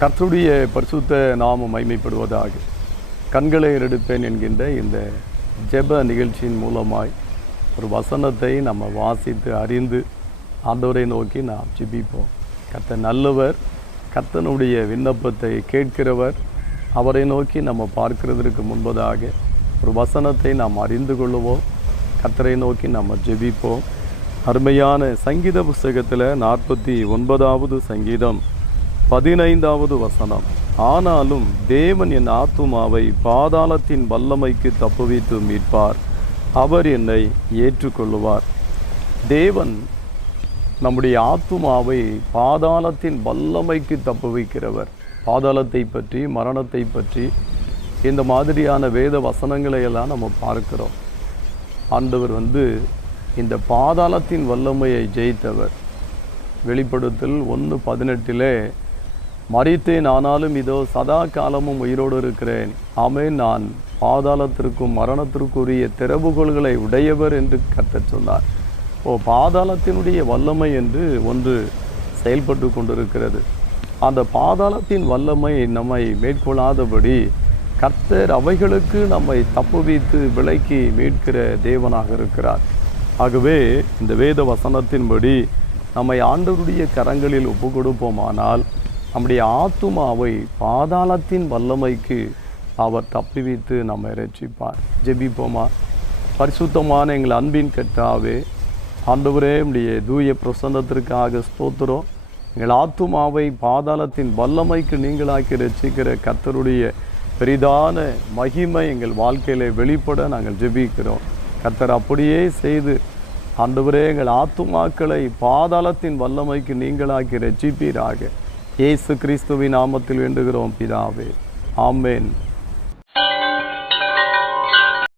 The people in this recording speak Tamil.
கர்த்தருடைய பரிசுத்த நாமம் மைமைப்படுவதாக கண்களை எடுப்பேன் என்கின்ற இந்த ஜெப நிகழ்ச்சியின் மூலமாய் ஒரு வசனத்தை நம்ம வாசித்து அறிந்து ஆண்டவரை நோக்கி நாம் ஜெபிப்போம். கர்த்தர் நல்லவர் கர்த்தனுடைய விண்ணப்பத்தை கேட்கிறவர் அவரை நோக்கி நம்ம பார்க்கிறதற்கு முன்பதாக ஒரு வசனத்தை நாம் அறிந்து கொள்ளுவோம். கர்த்தரை நோக்கி நம்ம ஜெபிப்போம். அருமையான சங்கீத புஸ்தகத்தில் நாற்பத்தி ஒன்பதாவது சங்கீதம். பதினைந்தாவது வசனம். ஆனாலும் தேவன் என் ஆத்துமாவை பாதாளத்தின் வல்லமைக்கு தப்புவித்து மீட்பார். அவர் என்னை ஏற்றுக்கொள்ளுவார். தேவன் நம்முடைய ஆத்துமாவை பாதாளத்தின் வல்லமைக்கு தப்புவிக்கிறவர். பாதாளத்தை பற்றி மரணத்தை பற்றி இந்த மாதிரியான வேத வசனங்களை எல்லாம் நம்ம பார்க்கிறோம். ஆண்டவர் வந்து இந்த பாதாளத்தின் வல்லமையை ஜெயித்தவர். வெளிப்படுத்தல் ஒன்று பதினெட்டிலே மறித்தேன் ஆனாலும் இதோ சதா காலமும் உயிரோடு இருக்கிறேன். ஆமே நான் பாதாளத்திற்கும் மரணத்திற்குரிய திறவுகோள்களை உடையவர் என்று கர்த்தர் சொன்னார். ஓ பாதாளத்தினுடைய வல்லமை என்று ஒன்று செயல்பட்டு கொண்டிருக்கிறது. அந்த பாதாளத்தின் வல்லமை நம்மை மேற்கொள்ளாதபடி கர்த்தர் அவைகளுக்கு நம்மை தப்புவித்து விலக்கி மீட்கிற தேவனாக இருக்கிறார். ஆகவே இந்த வேத வசனத்தின்படி நம்மை ஆண்டவருடைய கரங்களில் ஒப்பு கொடுப்போமானால் நம்முடைய ஆத்துமாவை பாதாளத்தின் வல்லமைக்கு அவர் தப்புவித்து நம்ம ரட்சிப்பார். ஜெபிப்போமா? பரிசுத்தமான எங்கள் அன்பின் கட்டாவே ஆண்டவரே உடைய தூய பிரசன்னத்திற்காக ஸ்தோத்திரம். எங்கள் ஆத்துமாவை பாதாளத்தின் வல்லமைக்கு நீங்களாக்கி ரசிக்கிற கர்த்தருடைய பெரிதான மகிமை எங்கள் வாழ்க்கையில் வெளிப்பட நாங்கள் ஜெபிக்கிறோம். கர்த்தர் அப்படியே செய்து ஆண்டவரே எங்கள் ஆத்துமாக்களை பாதாளத்தின் வல்லமைக்கு நீங்களாக்கி ரசிப்பீராக இயேசு கிறிஸ்துவின் நாமத்தில் வேண்டுகிறோம் பிதாவே. ஆமென்.